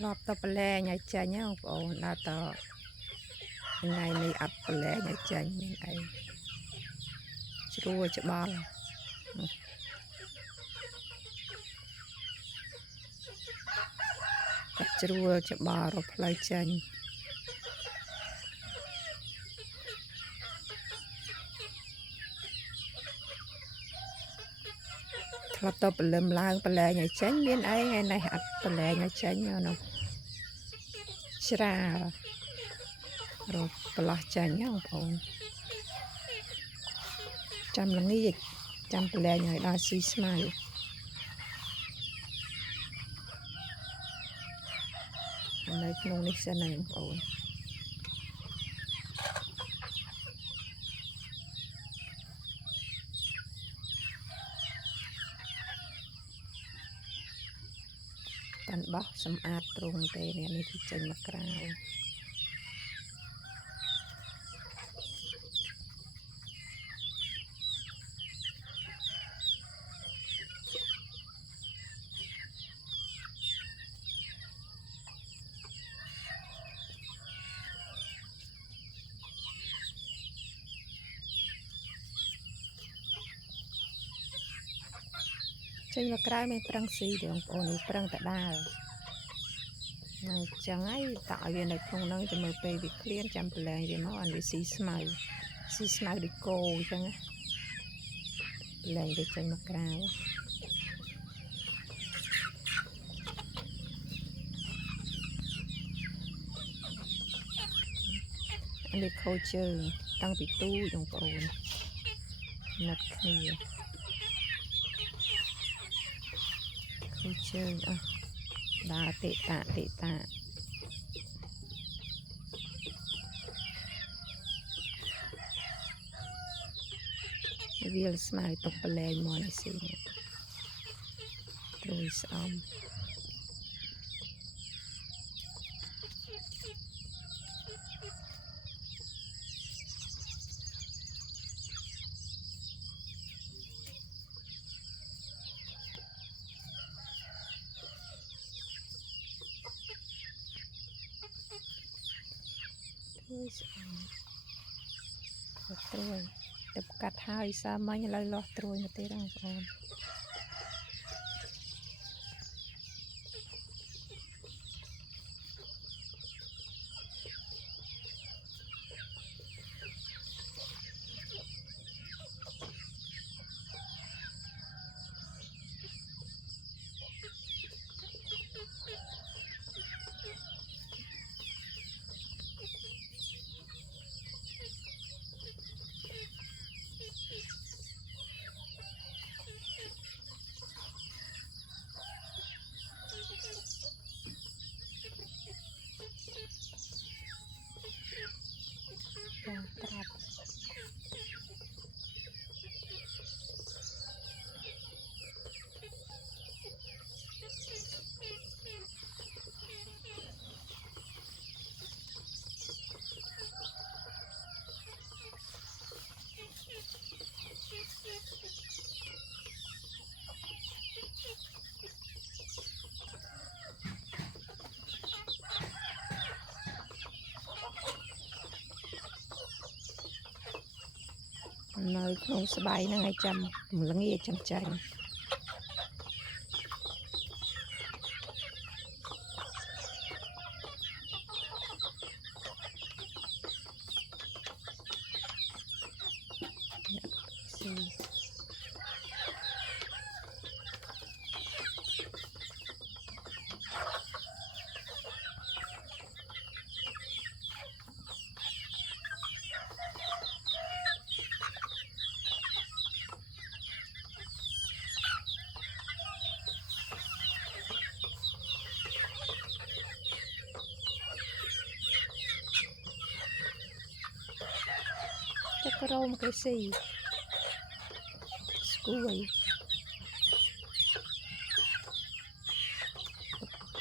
รอบต่อไปแลใหญ่ใจเนี่ยโอ้น่าต่อยังไงในอัดไปแลใหญ่ใจยังไงจะรู้ว่าจะบ้าจะรู้ว่าจะบ้ารบไล่ใจรอบต่อไปเริ่มล้างไปแลใหญ่ใจยังไงไงในอัดไปแลใหญ่ใจเนี่ยเนาะชรารบปลาใจเนี่ยโอ้จำลังนี้จำไปแลใหญ่ดาซีสมาอยู่ในขนมนี้เสนอโอ้กันบะสำอาดตรงเตเนี่ยนี่ที่ใจมะกราวใจมะกราวไม่ปรังสีเดี๋ยวโอ้นี่ปรังแต่ได้นั่งจังไงต่อเวียนในตรงนั้นจะมือไปวิเคลียนจำเป็นเลยเดี๋ยวมันอันวิซีสมาดิโก้จังไงเลยเดี๋ยวใจมะกราวอันนี้เขาเจอตั้งปิดตู้ตรงโอนนัดเคลียเขาเจออ่ะดาเตะตาวิลสมาตกไปเลยมอนสิเนี่ยตรุยซ้ำตรุยเด็บกัดหายซ้ำมันยังเลยล้อตรุยมาเตะรังโอนปรับเนยขนมสบายนั่งไงจำมือละเงียจำใจจะกระโดมกระสีสกุย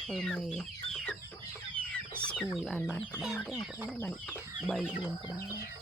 เออไม่สกุยอ่านบ้านก็ได้ได้มันใบบุญก็ได้